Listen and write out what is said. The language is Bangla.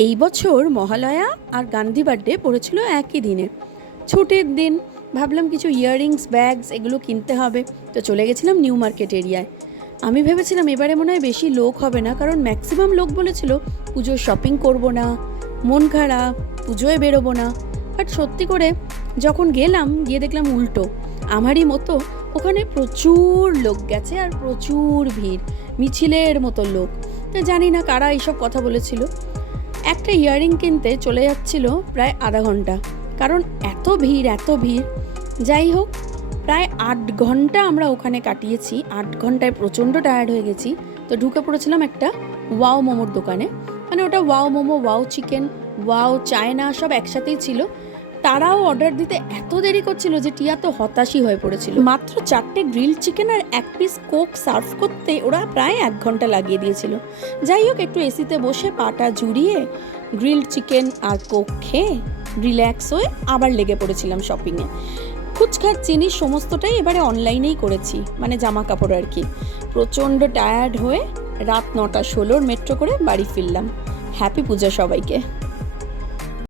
এই বছর মহালয়া আর গান্ধী বার্থডে পড়েছিল একই দিনে। ছুটির দিন ভাবলাম কিছু ইয়াররিংস ব্যাগস এগুলো কিনতে হবে। তো চলে গেছিলাম নিউ মার্কেট এরিয়ায়। আমি ভেবেছিলাম এবারে মনে হয় বেশি লোক হবে না, কারণ ম্যাক্সিমাম লোক বলেছিল পুজোর শপিং করব না, মন খারাপ, পুজোয় বেরোবো না। বাট সত্যি করে যখন গেলাম, গিয়ে দেখলাম উল্টো। আমারই মতো ওখানে প্রচুর লোক গেছে আর প্রচুর ভিড়, মিছিলের মতো লোক। তো জানি না কারা এইসব কথা বলেছিল। একটা ইয়াররিং কিনতে চলে যাচ্ছিল প্রায় আধা ঘণ্টা। কারণ এত ভিড় এত ভিড়। যাই হোক, প্রায় আট ঘণ্টা আমরা ওখানে কাটিয়েছি। আট ঘন্টায় প্রচণ্ড টায়ার্ড হয়ে গেছি। তো ঢুকে পড়েছিলাম একটা ওয়াও মোমোর দোকানে। মানে ওটা wow momo, wow chicken, wow China সব একসাথেই ছিল। তারাও অর্ডার দিতে এত দেরি করছিল যে টিয়া তো হতাশই হয়ে পড়েছিল। মাত্র চারটে গ্রিল চিকেন আর এক পিস কোক সার্ভ করতে ওরা প্রায় এক ঘণ্টা লাগিয়ে দিয়েছিল। যাই হোক, একটু এসিতে বসে পাটা জুড়িয়ে গ্রিল চিকেন আর কোক খেয়ে রিল্যাক্স হয়ে আবার লেগে পড়েছিলাম শপিংয়ে ফুচকার জিনিস সমস্তটাই এবারে অনলাইনেই করেছি মানে জামা কাপড় আর কি। প্রচণ্ড টায়ার্ড হয়ে রাত নটা ষোলোর মেট্রো করে বাড়ি ফিরলাম। হ্যাপি পূজা সবাইকে।